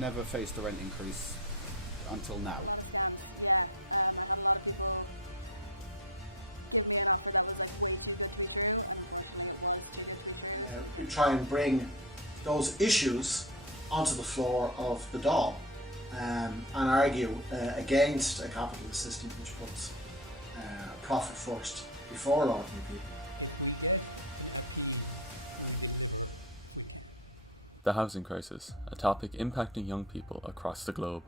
never faced a rent increase until now. A lot of scams, yeah. I had a lot of people give me an offer that was like way too good to be true, and unfortunately it was too good to be true. So we try and bring those issues onto the floor of the Dáil and argue against a capitalist system which puts profit first before ordinary people. If we get an appeal, we deliver if we can. The housing crisis, a topic impacting young people across the globe.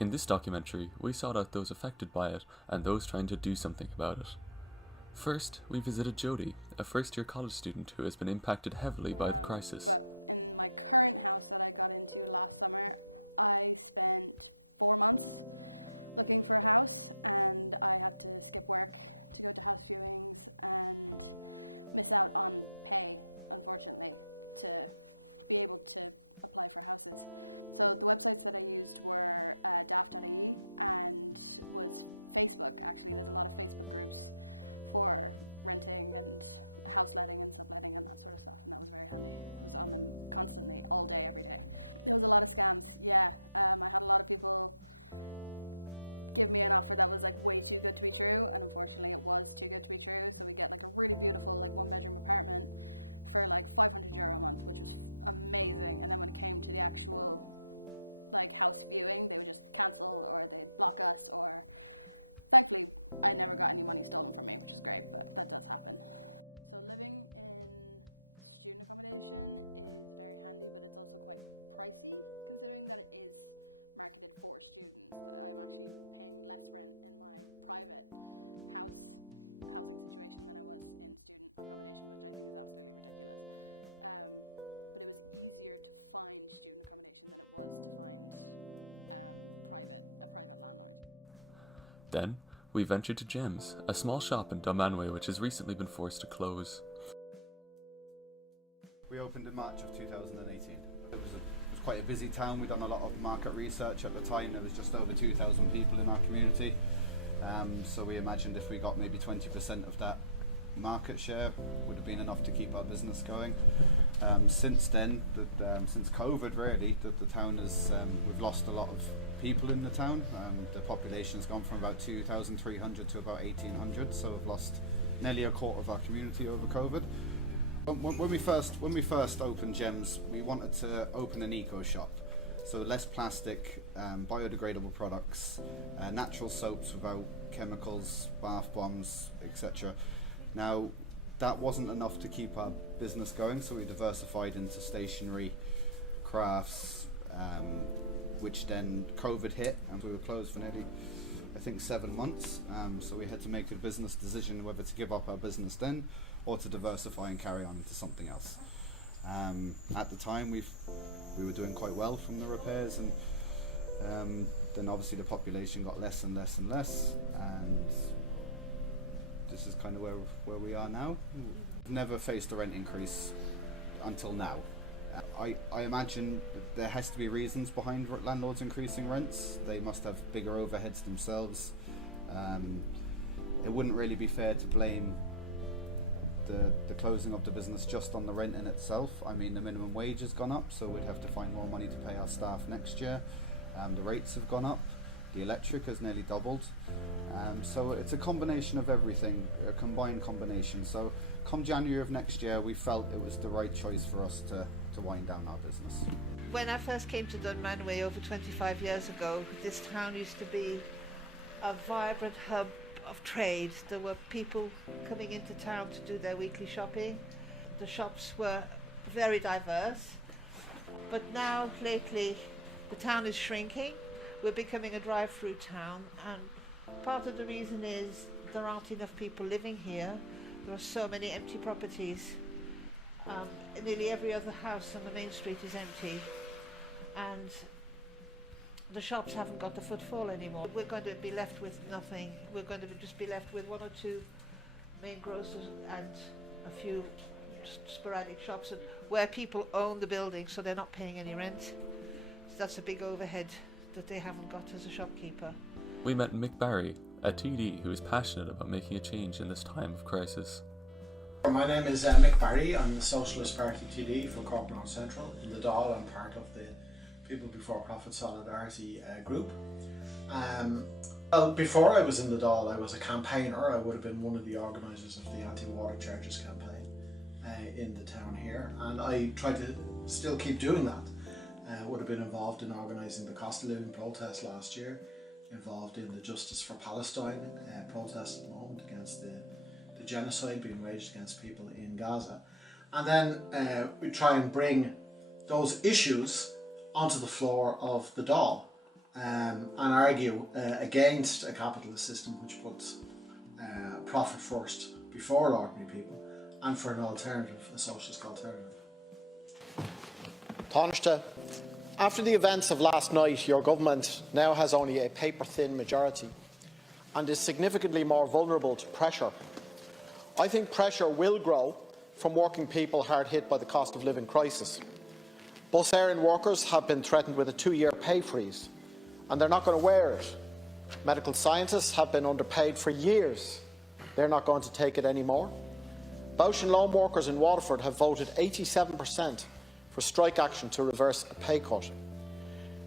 In this documentary, we sought out those affected by it and those trying to do something about it. First, we visited Jodie, a first-year college student who has been impacted heavily by the crisis. But in my current house that I got into last summer, I spent 4 months looking for a house, and I had to skip work to go to house viewings and miss out on pay, unfortunately, to be able to apply for houses. So the websites that I used were daft.ie and was Facebook, actually. There's a lot of Facebook groups for renting and house letting and subletting and that sort of stuff, and that was very handy. I was on them constantly, all day, every day. There was a lot of scams, yeah. I had a lot of people give me an offer that was like way too good to be true, and unfortunately it was too good to be true. So we get like a really beautiful like 1-bedroom apartment for like €500 a month, which was amazing. And then when it came to the actual like house viewing, they would just cancel or they'd block us, or thankfully I never got any money stolen from me, which is great, but that does happen. So living in student accommodation is very handy, but it's also quite pricey considering that it is marketed for students. That I'm actually paying less rent in my private housing situation than I was in student accommodation, which I think is absolutely ridiculous. But it was easier to find student accommodation than it was to find a private landlord. Then, we ventured to Gems, a small shop in Dunmanway which has recently been forced to close. We opened in March of 2018. It was quite a busy town. We'd done a lot of market research at the time. There was just over 2,000 people in our community. So we imagined if we got maybe 20% of that market share would have been enough to keep our business going. Since then, since COVID really, the town has, we've lost a lot of people in the town. The population has gone from about 2,300 to about 1,800, so we've lost nearly a quarter of our community over COVID. When we first opened Gems, we wanted to open an eco shop. So less plastic, biodegradable products, natural soaps without chemicals, bath bombs, etc. Now, that wasn't enough to keep our business going, so we diversified into stationery, crafts, which then COVID hit and we were closed for nearly, I think, 7 months. So we had to make a business decision whether to give up our business then or to diversify and carry on into something else. At the time, we were doing quite well from the repairs, and then obviously the population got less and less and less, and this is kind of where we are now. We've never faced a rent increase until now. I imagine there has to be reasons behind landlords increasing rents. They must have bigger overheads themselves. It wouldn't really be fair to blame the closing of the business just on the rent in itself. I mean, the minimum wage has gone up, so we'd have to find more money to pay our staff next year. The rates have gone up. The electric has nearly doubled. So it's a combination of everything, a combined combination. So come January of next year, we felt it was the right choice for us to wind down our business. When I first came to Dunmanway over 25 years ago, this town used to be a vibrant hub of trade. There were people coming into town to do their weekly shopping. The shops were very diverse. But now, lately, the town is shrinking. We're becoming a drive-through town, and part of the reason is there aren't enough people living here. There are so many empty properties. Nearly every other house on the main street is empty, and the shops haven't got the footfall anymore. We're going to be left with nothing. We're going to just be left with 1 or 2 main grocers and a few sporadic shops where people own the building, so they're not paying any rent. That's a big overhead that they haven't got as a shopkeeper. We met Mick Barry, a TD who is passionate about making a change in this time of crisis. My name is Mick Barry. I'm the Socialist Party TD for Cork North Central. In the Dáil, I'm part of the People Before Profit Solidarity group. Well, before I was in the Dáil, I was a campaigner. I would have been one of the organisers of the anti-water charges campaign in the town here, and I try to still keep doing that. Would have been involved in organising the cost of living protest last year, involved in the Justice for Palestine protest at the moment against the genocide being waged against people in Gaza. And then we try and bring those issues onto the floor of the Dáil and argue against a capitalist system which puts profit first before ordinary people, and for an alternative, a socialist alternative. Taoiseach, after the events of last night, your government now has only a paper-thin majority and is significantly more vulnerable to pressure. I think pressure will grow from working people hard hit by the cost of living crisis. Bus airline workers have been threatened with a 2-year pay freeze, and they're not going to wear it. Medical scientists have been underpaid for years. They're not going to take it anymore. Bausch and Lomb workers in Waterford have voted 87% for strike action to reverse a pay cut.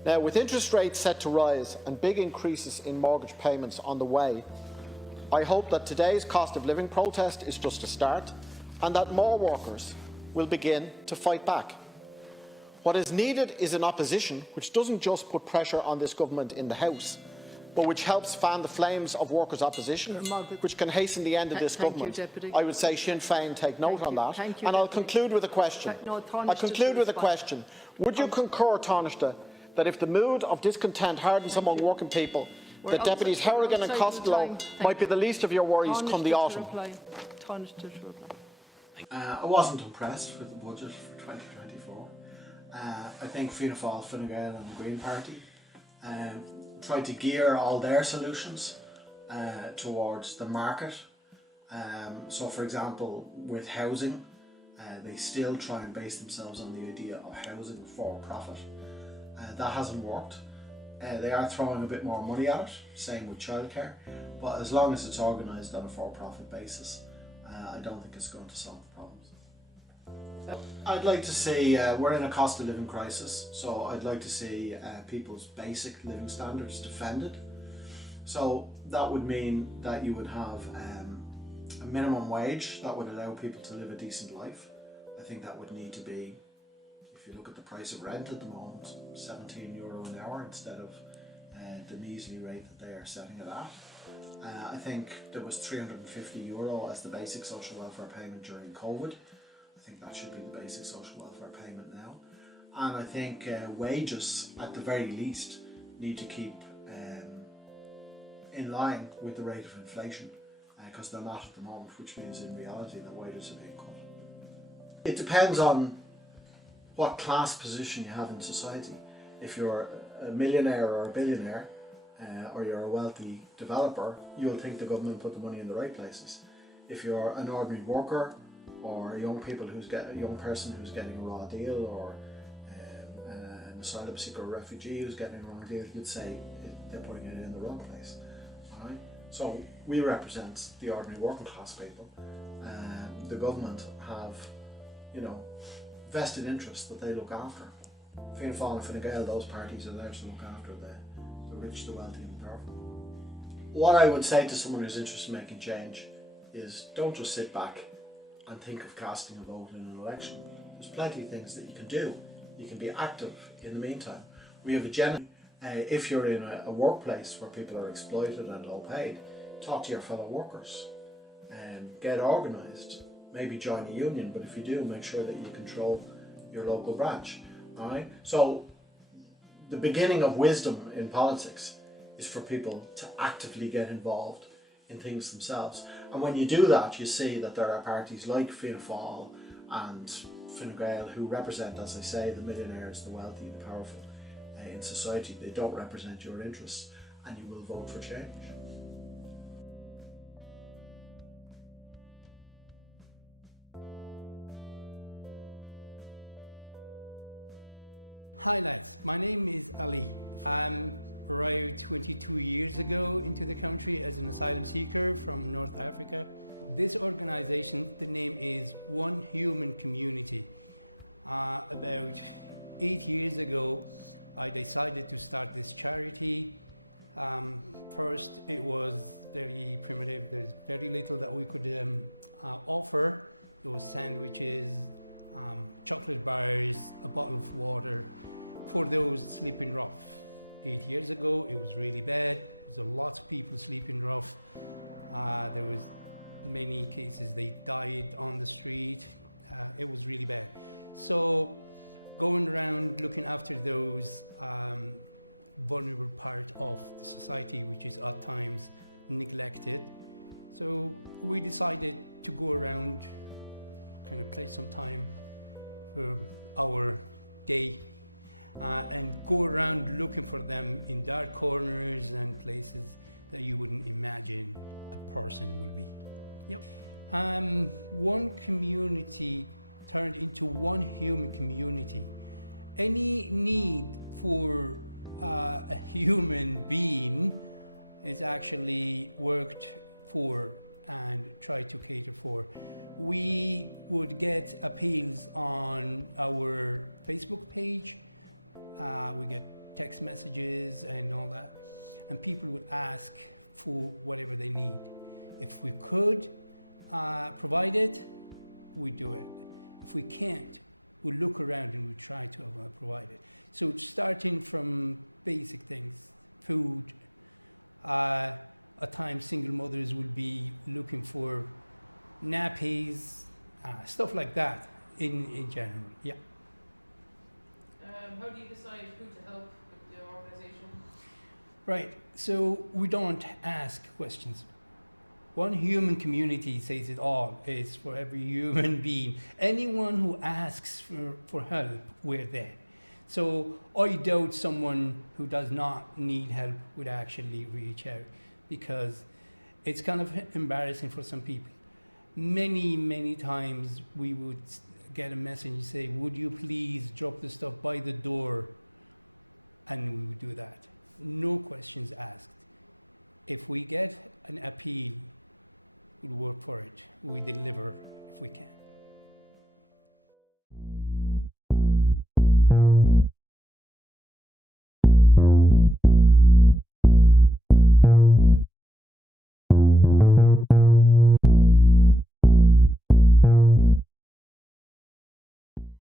Now, with interest rates set to rise and big increases in mortgage payments on the way, I hope that today's cost of living protest is just a start and that more workers will begin to fight back. What is needed is an opposition which doesn't just put pressure on this government in the House, but which helps fan the flames of workers' opposition, which can hasten the end of this government. I would say Sinn Féin take note on that. And I'll conclude with a question. Would you concur, Taoiseach, that if the mood of discontent hardens among working people, that Deputies Horrigan and Costello might be the least of your worries come the autumn? I wasn't impressed with the budget for 2024. I think Fianna Fáil, Fine Gael and the Green Party tried to gear all their solutions towards the market. So for example, with housing, they still try and base themselves on the idea of housing for profit. That hasn't worked. They are throwing a bit more money at it, same with childcare, but as long as it's organised on a for-profit basis, I don't think it's going to solve the problems. I'd like to see, we're in a cost of living crisis, so I'd like to see people's basic living standards defended. So that would mean that you would have a minimum wage that would allow people to live a decent life. I think that would need to be, if you look at the price of rent at the moment, €17 an hour instead of the measly rate that they are setting it at. I think there was €350 as the basic social welfare payment during COVID. I think that should be the basic social welfare payment now. And I think wages, at the very least, need to keep in line with the rate of inflation, because they're not at the moment, which means in reality that wages are being cut. It depends on what class position you have in society. If you're a millionaire or a billionaire, or you're a wealthy developer, you'll think the government put the money in the right places. If you're an ordinary worker, or a young person who's getting a raw deal, or an asylum seeker or refugee who's getting a wrong deal, you'd say they're putting it in the wrong place. All right? So we represent the ordinary working class people. The government have, vested interests that they look after. Fianna Fáil and Fine Gael, those parties are there to look after the rich, the wealthy and the powerful. What I would say to someone who's interested in making change is don't just sit back and think of casting a vote in an election. There's plenty of things that you can do. You can be active in the meantime. We have a if you're in a workplace where people are exploited and low paid, talk to your fellow workers and get organised. Maybe join a union, but if you do, make sure that you control your local branch. All right? So the beginning of wisdom in politics is for people to actively get involved in things themselves. And when you do that, you see that there are parties like Fianna Fáil and Fine Gael who represent, as I say, the millionaires, the wealthy, the powerful in society. They don't represent your interests, and you will vote for change. Hi lads, my name is Ali. I'm arrived 22 years ago into the country as an asylum seeker from North Africa. This organization, the name is One Human Community. About 8 years ago, I decided to start this charity. First, it was very primitive. There's very little that we could offer. There was sandwiches, chocolate bars, a bottle of water for those sleeping rough. 8 years ago, it was really bad. There was a lot of people sleeping rough. There was many cases they died on the street. It was really bad. So going around looking after those vulnerable part of the society, which is at times neglected. So we decided to go around, kind of play some time for our day, and go around looking for them in dark corners and places that you wouldn't imagine a person will be. Yep. One community turned into one human community. Any need for a human being is actually worked for and tried to cater for. We would get appeals on our Facebook page. We get text messages and all that, and people would ask for whatever they need. If we could provide it, we do it. If we can't, we look around and we try to provide it. So starting from basic things, food. At times, single mothers will be looking for nappies, stuff like that. In general, yeah. How do you decide who to help with the organisation? Right. So we don't ask questions. One human community says it all. It's for every human being. Anyone who asks for help, we're there. So I doubt someone who does not need help would actually reach out, because it's kind of embarrassing for some people. Many times we would get a message say, would you please drop the stuff by the door? And we would do that. No questions asked. If we get an appeal, we'll work for it. We deliver if we can.